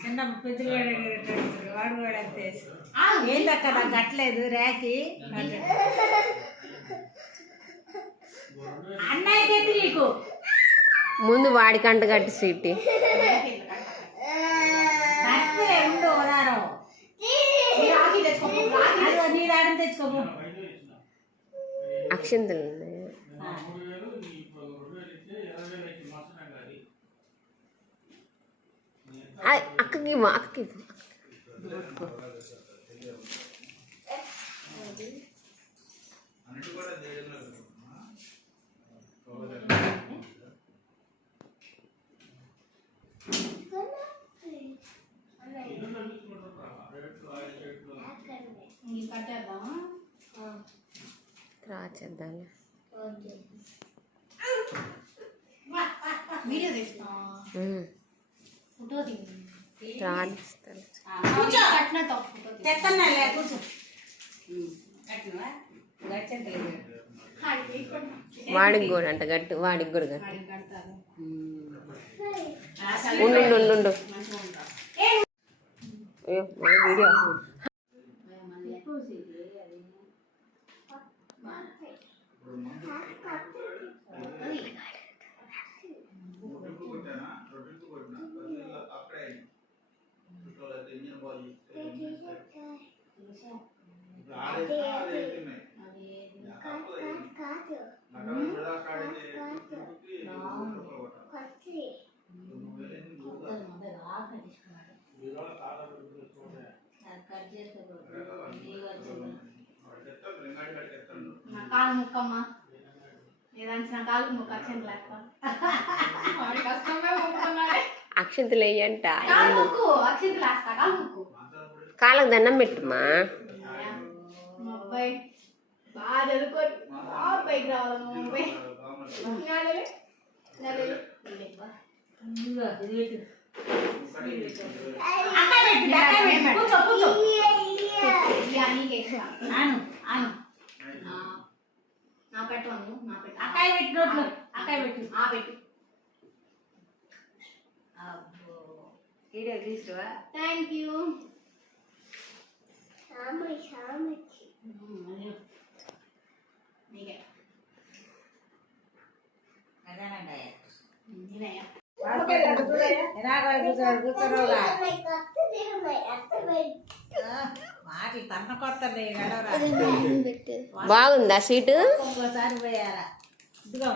చిన్న పెద్దలు వాడు కూడా అంతే ఏందక్క నాకు కట్టలేదు రేకి అన్నయ్య కట్టి నీకు ముందు వాడికంట కట్టి సీటి ఉండు ఉదారం నీ దాడిని తెచ్చుకోము అక్షంతలు అక్కకి అక్కకి చేద్దాం వాడికి కూడా అంట గట్టు వాడికి కూడా ఉండు వీడియో కాలు ముక్కమ్మా అక్షంతలు వేయంట కాళ్ళకు దండం పెట్టుమా బాగా చదువుకోని పైకి రావాలి నా పెట్టు అక్కాయ పెట్టు రోడ్లు అక్కాయ పెట్టు పెట్టు థ్యాంక్ యూ బాగుందా సీటు ఇంకోసారి పోయారా ఇదిగో